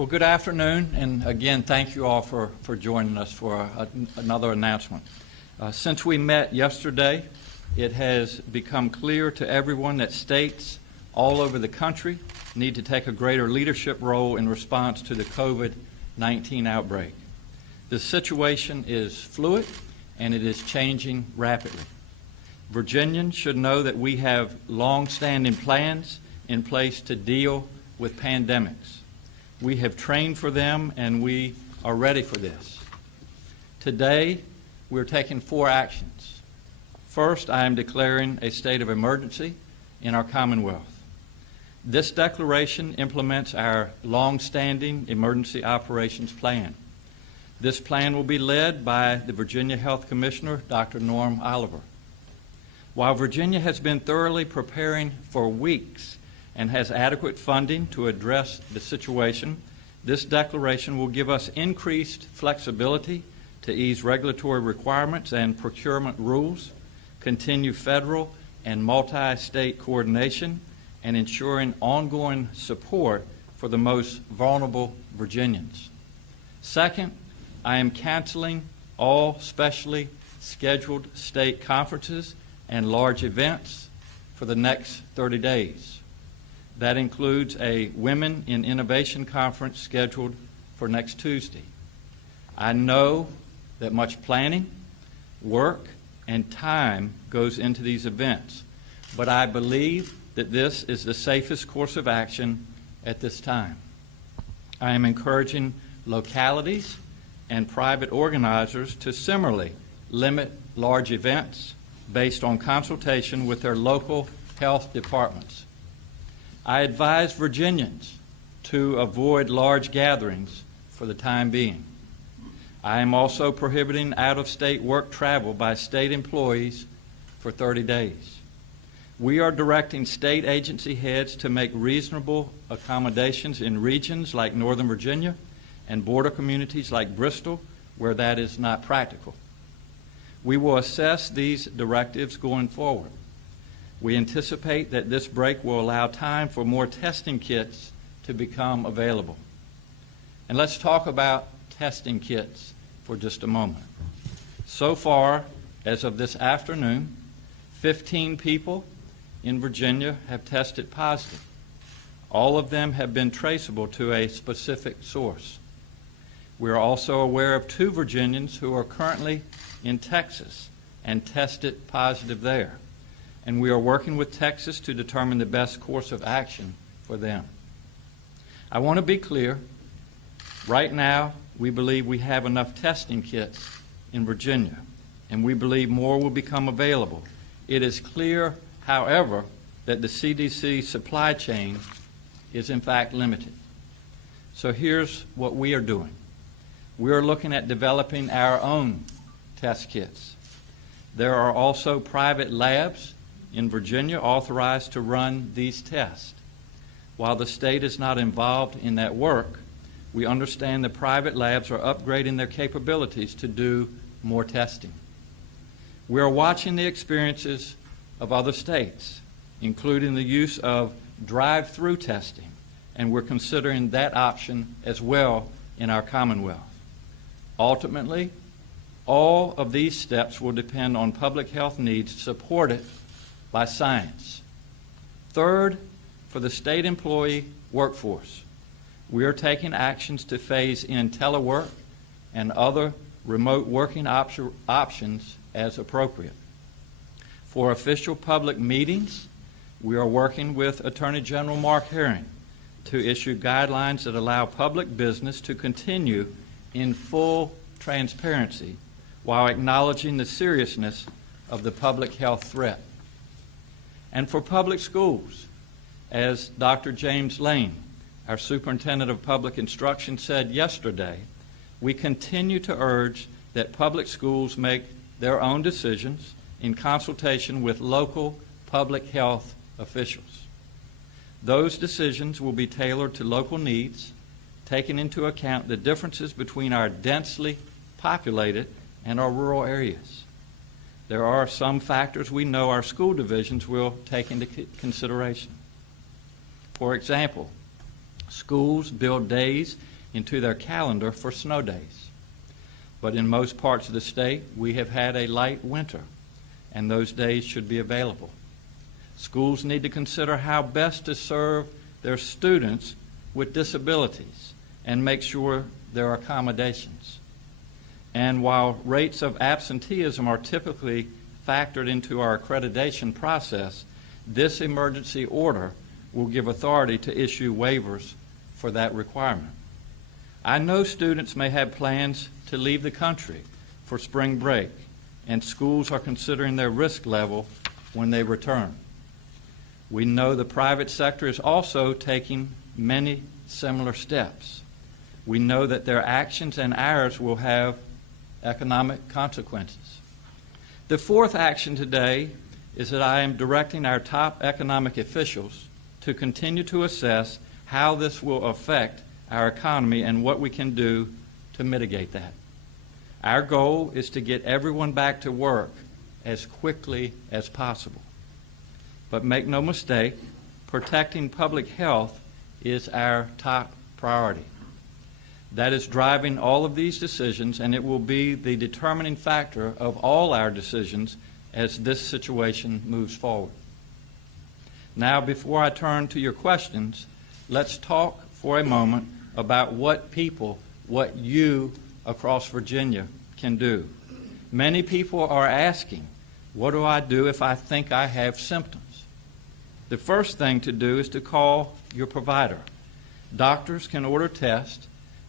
Well, good afternoon, and again, thank you all for joining us for another announcement. Since we met yesterday, it has become clear to everyone that states all over the country need to take a greater leadership role in response to the COVID-19 outbreak. The situation is fluid, and it is changing rapidly. Virginians should know that we have long-standing plans in place to deal with pandemics. We have trained for them, and we are ready for this. Today, we're taking 4 actions. First, I am declaring a state of emergency in our Commonwealth. This declaration implements our long-standing emergency operations plan. This plan will be led by the Virginia Health Commissioner, Dr. Norm Oliver. While Virginia has been thoroughly preparing for weeks and has adequate funding to address the situation, this declaration will give us increased flexibility to ease regulatory requirements and procurement rules, continue federal and multi-state coordination, and ensuring ongoing support for the most vulnerable Virginians. Second, I am canceling all specially scheduled state conferences and large events for the next 30 days. That includes a Women in Innovation Conference scheduled for next Tuesday. I know that much planning, work, and time goes into these events, but I believe that this is the safest course of action at this time. I am encouraging localities and private organizers to similarly limit large events based on consultation with their local health departments. I advise Virginians to avoid large gatherings for the time being. I am also prohibiting out-of-state work travel by state employees for 30 days. We are directing state agency heads to make reasonable accommodations in regions like Northern Virginia and border communities like Bristol where that is not practical. We will assess these directives going forward. We anticipate that this break will allow time for more testing kits to become available. And let's talk about testing kits for just a moment. So far, as of this afternoon, 15 people in Virginia have tested positive. All of them have been traceable to a specific source. We are also aware of 2 Virginians who are currently in Texas and tested positive there. And we are working with Texas to determine the best course of action for them. I want to be clear. Right now, we believe we have enough testing kits in Virginia, and we believe more will become available. It is clear, however, that the CDC supply chain is in fact limited. So here's what we are doing. We are looking at developing our own test kits. There are also private labs in Virginia authorized to run these tests. While the state is not involved in that work, we understand the private labs are upgrading their capabilities to do more testing. We are watching the experiences of other states, including the use of drive-through testing, and we're considering that option as well in our Commonwealth. Ultimately, all of these steps will depend on public health needs supported by science. Third, for the state employee workforce, we are taking actions to phase in telework and other remote working options as appropriate. For official public meetings, we are working with Attorney General Mark Herring to issue guidelines that allow public business to continue in full transparency while acknowledging the seriousness of the public health threat. And for public schools, as Dr. James Lane, our Superintendent of Public Instruction, said yesterday, we continue to urge that public schools make their own decisions in consultation with local public health officials. Those decisions will be tailored to local needs, taking into account the differences between our densely populated and our rural areas. There are some factors we know our school divisions will take into consideration. For example, Schools build days into their calendar for snow days. But in most parts of the state, we have had a light winter, and those days should be available. Schools need to consider how best to serve their students with disabilities and make sure there are accommodations. And while rates of absenteeism are typically factored into our accreditation process, this emergency order will give authority to issue waivers for that requirement. I know students may have plans to leave the country for spring break, and schools are considering their risk level when they return. We know the private sector is also taking many similar steps. We know that their actions and ours will have economic consequences. The fourth action today is that I am directing our top economic officials to continue to assess how this will affect our economy and what we can do to mitigate that. Our goal is to get everyone back to work as quickly as possible. But make no mistake, protecting public health is our top priority. That is driving all of these decisions, and it will be the determining factor of all our decisions as this situation moves forward. Now, before I turn to your questions, let's talk for a moment about what you across Virginia can do. Many people are asking, what do I do if I think I have symptoms? The first thing to do is to call your provider. Doctors can order tests,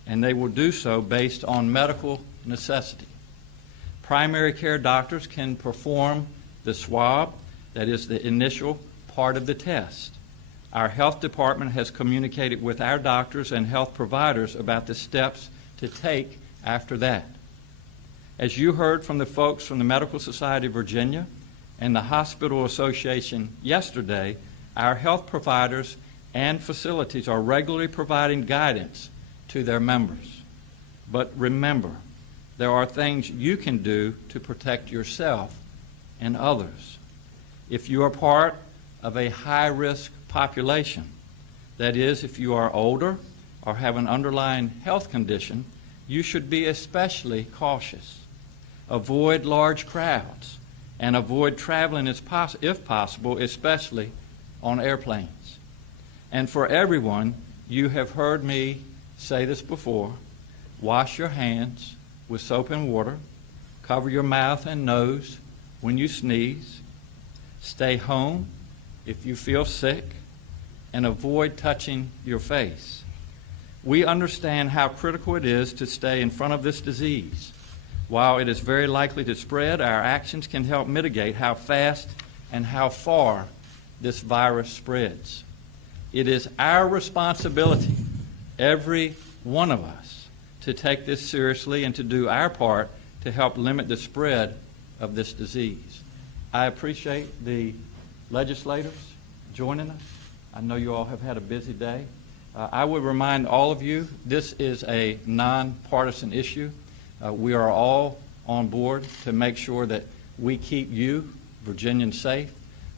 and they will do so based on medical necessity. Primary care doctors can perform the swab, that is the initial part of the test. Our health department has communicated with our doctors and health providers about the steps to take after that. As you heard from the folks from the Medical Society of Virginia and the Hospital Association yesterday, our health providers and facilities are regularly providing guidance to their members. But remember, there are things you can do to protect yourself and others. If you are part of a high-risk population, that is, if you are older or have an underlying health condition, you should be especially cautious. Avoid large crowds and avoid traveling if possible, especially on airplanes. And for everyone, you have heard me say this before, wash your hands with soap and water, cover your mouth and nose when you sneeze, stay home if you feel sick, and avoid touching your face. We understand how critical it is to stay in front of this disease. While it is very likely to spread, our actions can help mitigate how fast and how far this virus spreads. It is our responsibility, every one of us, to take this seriously and to do our part to help limit the spread of this disease. I appreciate the legislators joining us. I know you all have had a busy day. I would remind all of you, this is a nonpartisan issue. We are all on board to make sure that we keep you, Virginians, safe.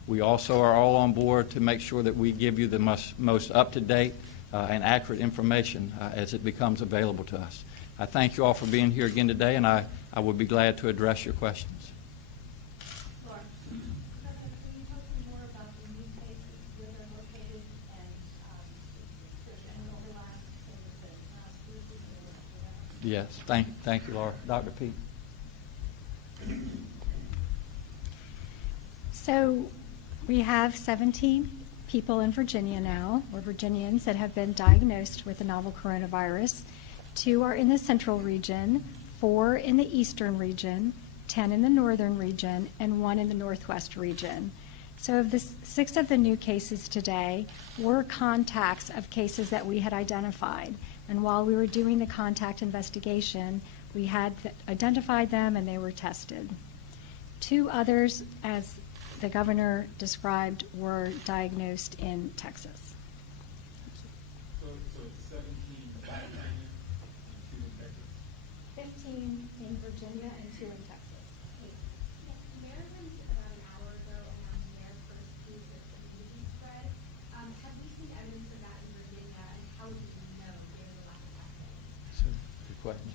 We also are all on board to make sure that we give you the most up-to-date and accurate information as it becomes available to us. I thank you all for being here again today, and I would be glad to address your questions. Laura, can you tell us more about the new cases, where they're located, and if there's any overlap, say with the groups or whatever? Yes, thank you, Laura. Dr. Pete. So we have 17 people in Virginia now, or Virginians, that have been diagnosed with the novel coronavirus. 2 are in the central region, 4 in the eastern region, 10 in the northern region, and 1 in the northwest region. So of the 6 of the new cases today were contacts of cases that we had identified. And while we were doing the contact investigation, we had identified them and they were tested. 2 others, as the governor described, were diagnosed in Texas. So it's 17 in Virginia and 2 in Texas? 15 in Virginia and 2 in Texas. Yes, Maryland, about an hour ago, announced their first case of community spread. Have we seen evidence of that in Virginia, and how would questions.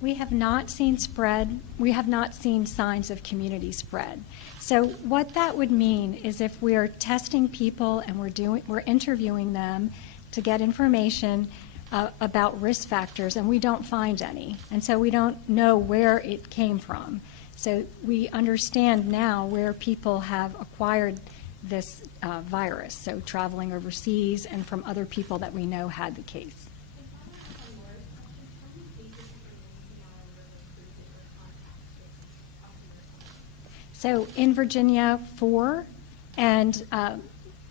We have not seen spread. We have not seen signs of community spread. So what that would mean is if we're testing people and we're interviewing them to get information about risk factors, and we don't find any, and so we don't know where it came from. So we understand now where people have acquired this virus, so traveling overseas and from other people that we know had the case. So in Virginia, 4, and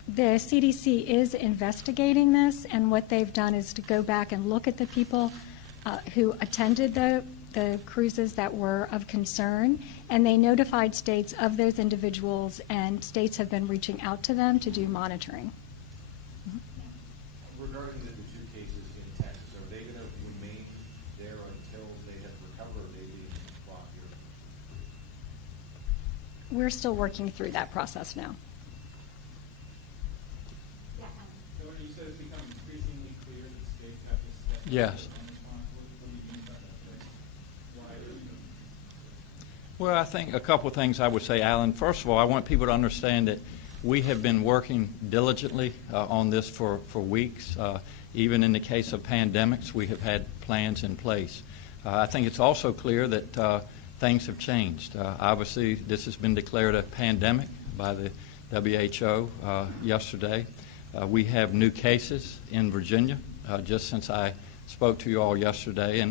the CDC is investigating this, and what they've done is to go back and look at the people who attended the cruises that were of concern, and they notified states of those individuals, and states have been reaching out to them to do monitoring. Regarding the 2 cases in Texas, are they going to remain there until they have recovered, or are they being brought here? We're still working through that process now. So when you said it's become increasingly clear that states have to step up Yes. and respond, what do you mean by that? Why are you? Well, I think a couple of things I would say, Alan. First of all, I want people to understand that we have been working diligently on this for weeks. Even in the case of pandemics, we have had plans in place. I think it's also clear that things have changed. Obviously, this has been declared a pandemic by the WHO yesterday. We have new cases in Virginia just since I spoke to you all yesterday,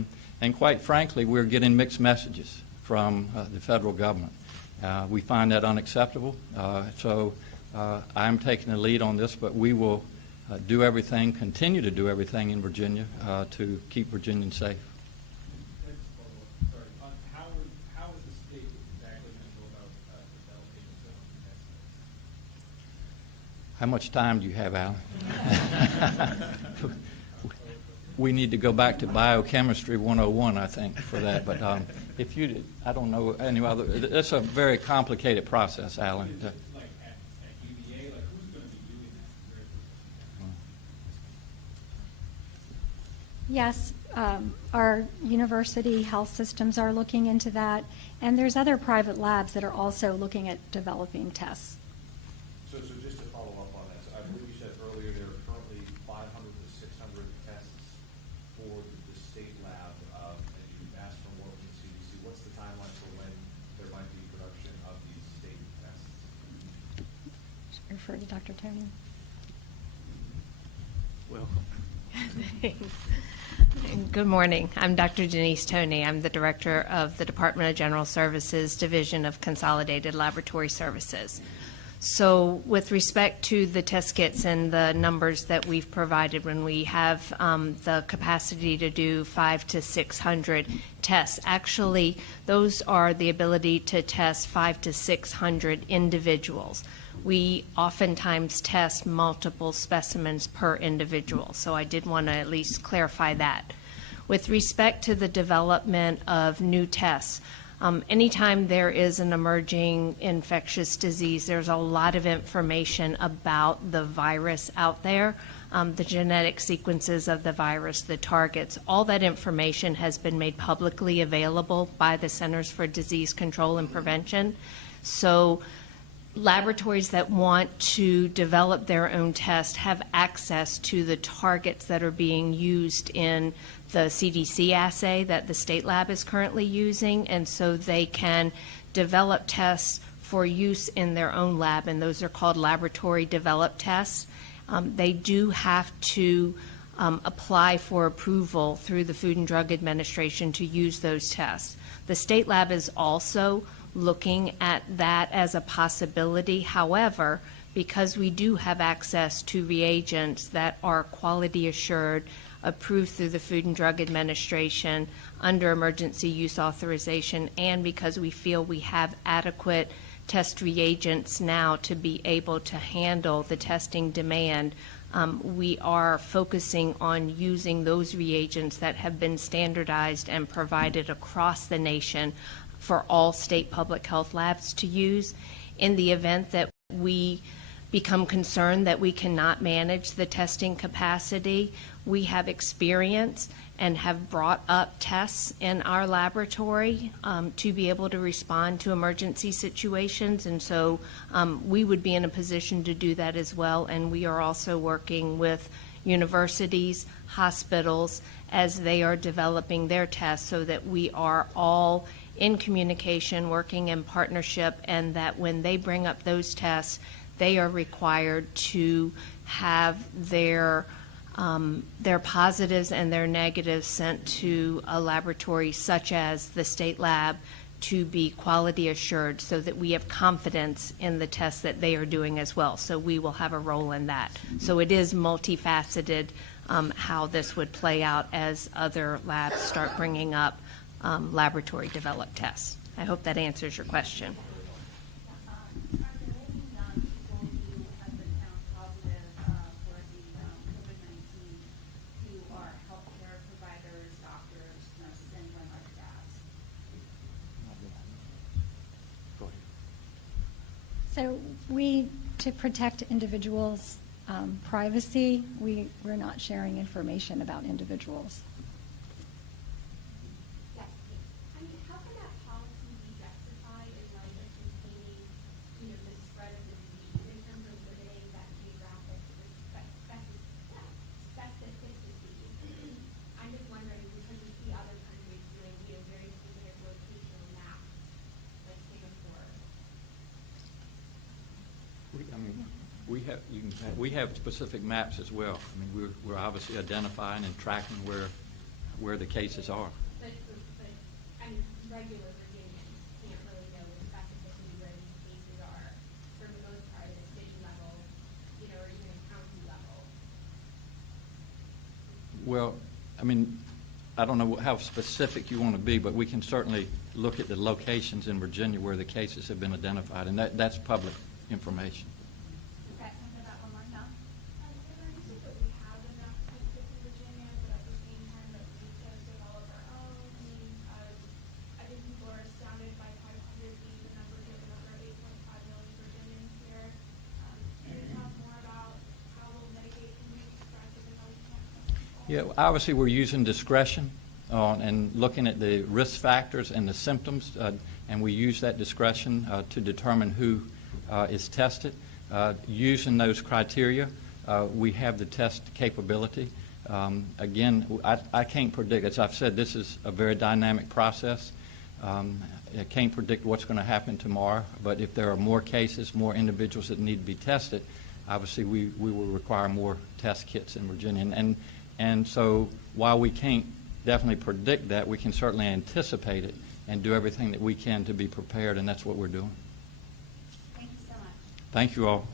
and quite frankly, we're getting mixed messages from the federal government. We find that unacceptable, so I'm taking the lead on this, but we will do everything, continue to do everything in Virginia to keep Virginians safe. Next follow-up, sorry. How is the state exactly going to go about developing its own test kits? How much time do you have, Alan? We need to go back to biochemistry 101, I think, for that. But if you, I don't know any other. It's a very complicated process, Alan. Is it like at UVA, like who's going to be doing that? Yes, our university health systems are looking into that, and there's other private labs that are also looking at developing tests. So just to follow up on that, so I believe you said earlier there are currently 500 to 600 tests for the state lab, and you've asked for more from the CDC. What's the timeline for when there might be production of these state tests? Refer to Dr. Tony. Welcome. Good morning. I'm Dr. Denise Toney. I'm the director of the Department of General Services Division of Consolidated Laboratory Services. So with respect to the test kits and the numbers that we've provided, when we have the capacity to do 500 to 600 tests, actually those are the ability to test 500 to 600 individuals. We oftentimes test multiple specimens per individual, so I did want to at least clarify that. With respect to the development of new tests, anytime there is an emerging infectious disease, there's a lot of information about the virus out there, the genetic sequences of the virus, the targets. All that information has been made publicly available by the Centers for Disease Control and Prevention. So laboratories that want to develop their own test have access to the targets that are being used in the CDC assay that the state lab is currently using, and so they can develop tests for use in their own lab, and those are called laboratory developed tests. They do have to apply for approval through the Food and Drug Administration to use those tests. The state lab is also looking at that as a possibility. However, because we do have access to reagents that are quality assured, approved through the Food and Drug Administration under emergency use authorization, and because we feel we have adequate test reagents now to be able to handle the testing demand, we are focusing on using those reagents that have been standardized and provided across the nation for all state public health labs to use. In the event that we become concerned that we cannot manage the testing capacity, we have experience and have brought up tests in our laboratory to be able to respond to emergency situations. And so we would be in a position to do that as well. And we are also working with universities, hospitals, as they are developing their tests, so that we are all in communication, working in partnership, and that when they bring up those tests, they are required to have their positives and their negatives sent to a laboratory such as the state lab to be quality assured, so that we have confidence in the tests that they are doing as well. So we will have a role in that. So it is multifaceted how this would play out as other labs start bringing up laboratory developed tests. I hope that answers your question. Are there any people who have been found positive for the COVID-19 who are healthcare providers, doctors, nurses, anyone like that? Go ahead. So to protect individuals' privacy, we're not sharing information about individuals. Yes, please. I mean, how can that policy be justified in light of containing, the spread of the disease in terms of limiting that geographic specificity? I'm just wondering, because we see other countries doing, very specific locational maps, like Singapore. We have specific maps as well. I mean, we're obviously identifying and tracking where the cases are. But I mean, regular Virginians can't really know with specificity where these cases are, for the most part, at a city level, or even a county level. Well, I mean, I don't know how specific you want to be, but we can certainly look at the locations in Virginia where the cases have been identified, and that's public information. Okay, can I have that one more now? And I just think that we have enough scientific in Virginia, but at the same time that we need to develop our own. I mean, I think people are astounded by 500 being the number given over 8.5 million Virginians here. Can you talk more about how we'll mitigate community spread given how we can't test people? Yeah, obviously, we're using discretion and looking at the risk factors and the symptoms, and we use that discretion to determine who is tested. Using those criteria, we have the test capability. Again, I can't predict. As I've said, this is a very dynamic process. I can't predict what's going to happen tomorrow, but if there are more cases, more individuals that need to be tested, obviously we will require more test kits in Virginia. And so while we can't definitely predict that, we can certainly anticipate it and do everything that we can to be prepared, and that's what we're doing. Thank you so much. Thank you all.